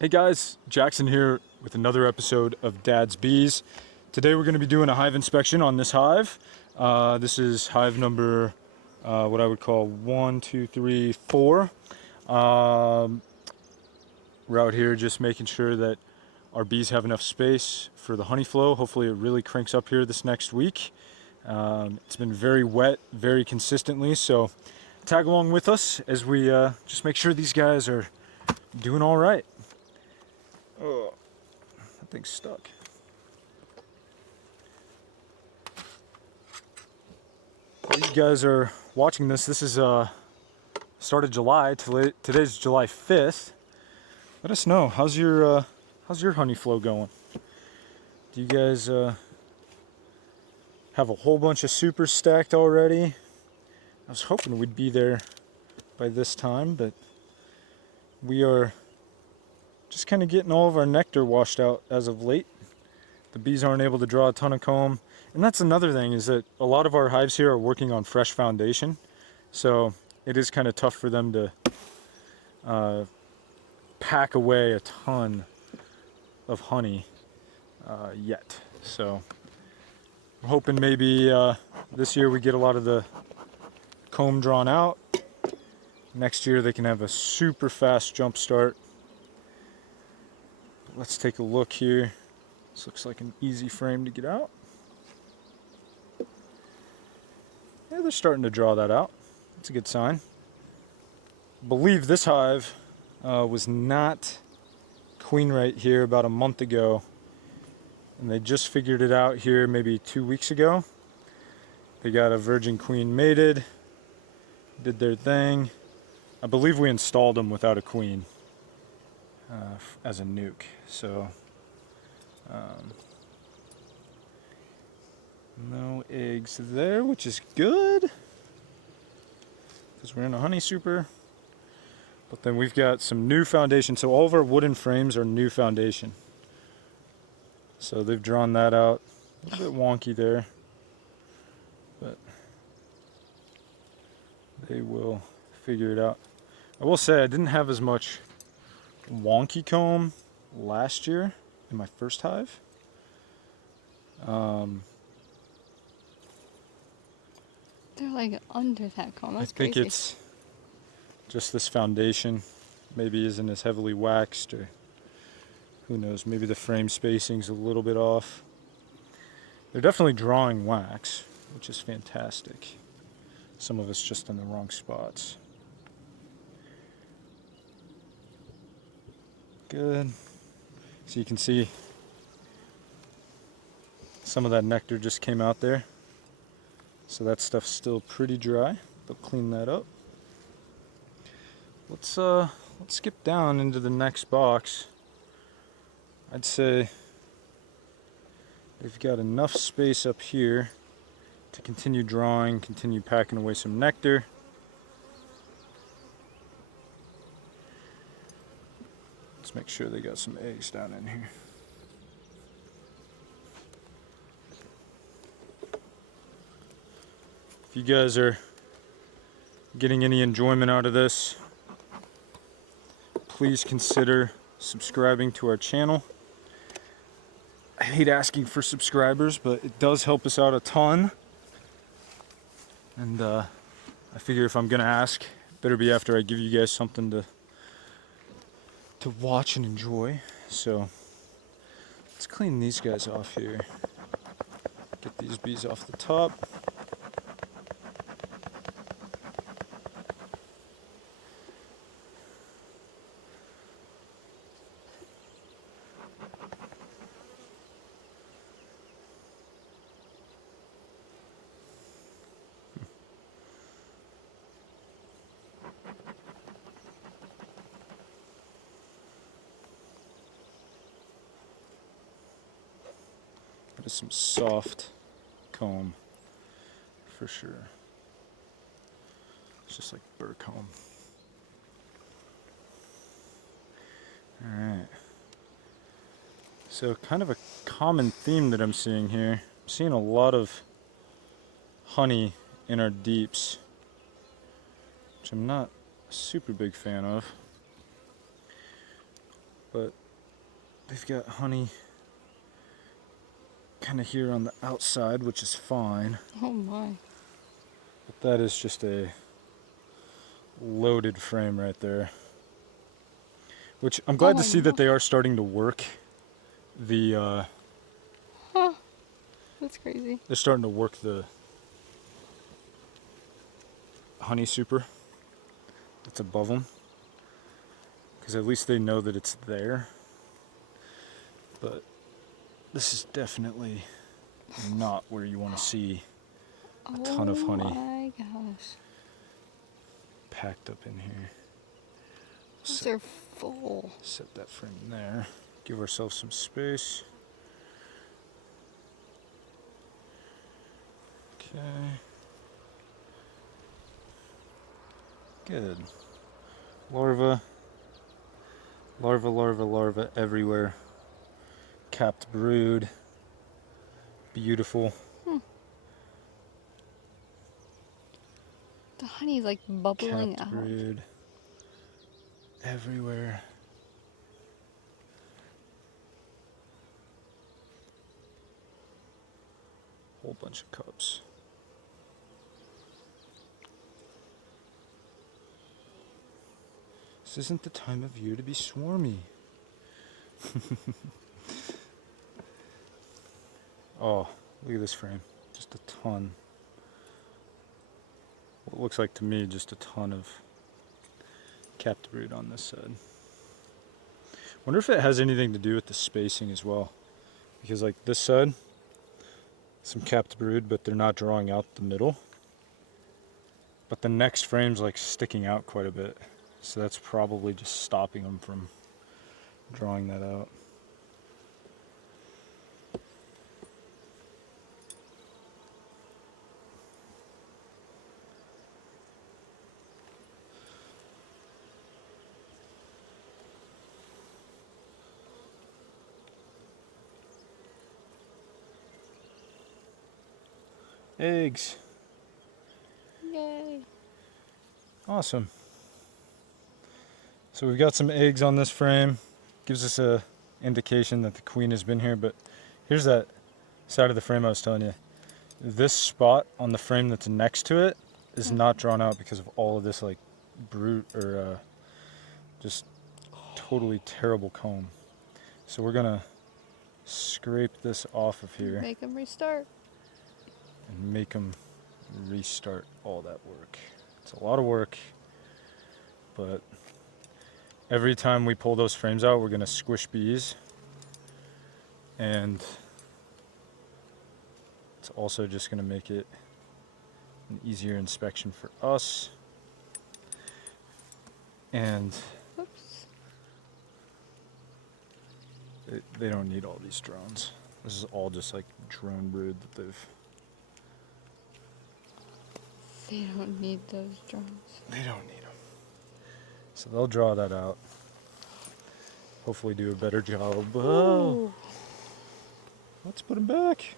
Hey guys, Jackson here with another episode of Dad's Bees. Today we're going to be doing a hive inspection on this hive. This is hive number, what I would call 1, 2, 3, 4. We're out here just making sure that our bees have enough space for the honey flow. Hopefully it really cranks up here this next week. It's been very wet, very consistently, so tag along with us as we just make sure these guys are doing all right. Oh, that thing's stuck. You guys are watching this. This is start of July. Today's July 5th. Let us know, how's your honey flow going? Do you guys have a whole bunch of supers stacked already? I was hoping we'd be there by this time, but we are just kind of getting all of our nectar washed out as of late. The bees aren't able to draw a ton of comb. And that's another thing, is that a lot of our hives here are working on fresh foundation. So it is kind of tough for them to pack away a ton of honey yet. So I'm hoping maybe this year we get a lot of the comb drawn out. Next year they can have a super fast jump start. Let's take a look here. This looks like an easy frame to get out. Yeah, they're starting to draw that out. That's a good sign. I believe this hive was not queen right here about a month ago, and they just figured it out here maybe 2 weeks ago. They got a virgin queen mated, did their thing. I believe we installed them without a queen as a nuke, so no eggs there, which is good because we're in a honey super. But then we've got some new foundation, so all of our wooden frames are new foundation. So they've drawn that out. A little bit wonky there, but they will figure it out. I will say I didn't have as much wonky comb last year in my first hive. They're like under that comb. That's I think crazy. it's just this foundation maybe isn't as heavily waxed, or who knows, maybe the frame spacing's a little bit off. They're definitely drawing wax, which is fantastic. Some of it's just in the wrong spots. Good. So you can see some of that nectar just came out there. So that stuff's still pretty dry. They'll clean that up. Let's skip down into the next box. I'd say they've got enough space up here to continue drawing, continue packing away some nectar. Let's make sure they got some eggs down in here. If you guys are getting any enjoyment out of this, please consider subscribing to our channel. I hate asking for subscribers, but it does help us out a ton. And I figure if I'm gonna ask, it better be after I give you guys something to watch and enjoy. So let's clean these guys off here. Get these bees off the top. That is some soft comb for sure. It's just like burr comb. Alright. So kind of a common theme that I'm seeing here. I'm seeing a lot of honey in our deeps, which I'm not a super big fan of. but they've got honey kind of here on the outside, which is fine. Oh my. But that is just a loaded frame right there. Which I'm glad to see that they are starting to work the Huh. That's crazy. they're starting to work the honey super that's above them, because at least they know that it's there. But this is definitely not where you want to see a ton of honey Oh my gosh. packed up in here. Those are full. Set that frame there. Give ourselves some space. Okay. Good. Larva. Larva, larva, larva everywhere. Capped brood. Beautiful. The honey's like bubbling Capped out. brood. Everywhere. Whole bunch of cups. This isn't the time of year to be swarmy. Oh, look at this frame. Just a ton. What looks like to me just a ton of capped brood on this side. Wonder if it has anything to do with the spacing as well. Because like this side, some capped brood, but they're not drawing out the middle. But the next frame's like sticking out quite a bit. So that's probably just stopping them from drawing that out. Eggs. Yay. Awesome. So we've got some eggs on this frame. Gives us a indication that the queen has been here, but here's that side of the frame I was telling you. This spot on the frame that's next to it is not drawn out because of all of this like brood or just totally terrible comb. So we're gonna scrape this off of here Make them restart. and make them restart all that work. It's a lot of work, but every time we pull those frames out, we're gonna squish bees, and it's also just gonna make it an easier inspection for us. And Oops. they don't need all these drones. This is all just like drone brood that they've. They don't need those drones. They don't need them. So they'll draw that out. Hopefully do a better job. Oh, let's put them back.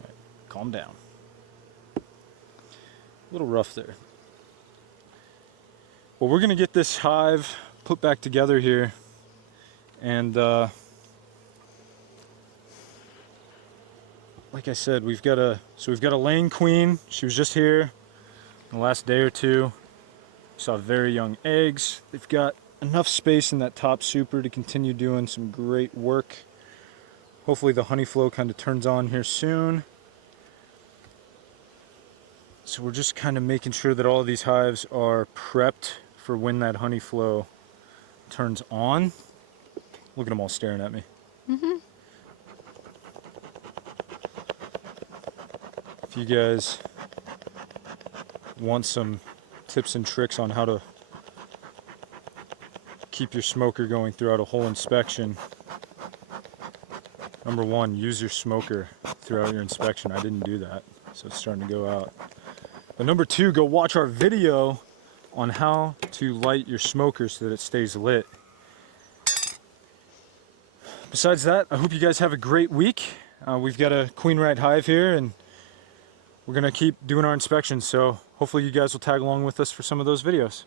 Right, calm down. A little rough there. Well, we're gonna get this hive put back together here, and like I said, we've got a laying queen. She was just here in the last day or two. Saw very young eggs. They've got enough space in that top super to continue doing some great work. Hopefully the honey flow kind of turns on here soon. So we're just kind of making sure that all of these hives are prepped for when that honey flow turns on. Look at them all staring at me. If you guys want some tips and tricks on how to keep your smoker going throughout a whole inspection, number one, use your smoker throughout your inspection. I didn't do that, so it's starting to go out. But number two, go watch our video on how to light your smoker so that it stays lit. Besides that, I hope you guys have a great week. We've got a queen rat hive here, and we're gonna keep doing our inspections, so hopefully you guys will tag along with us for some of those videos.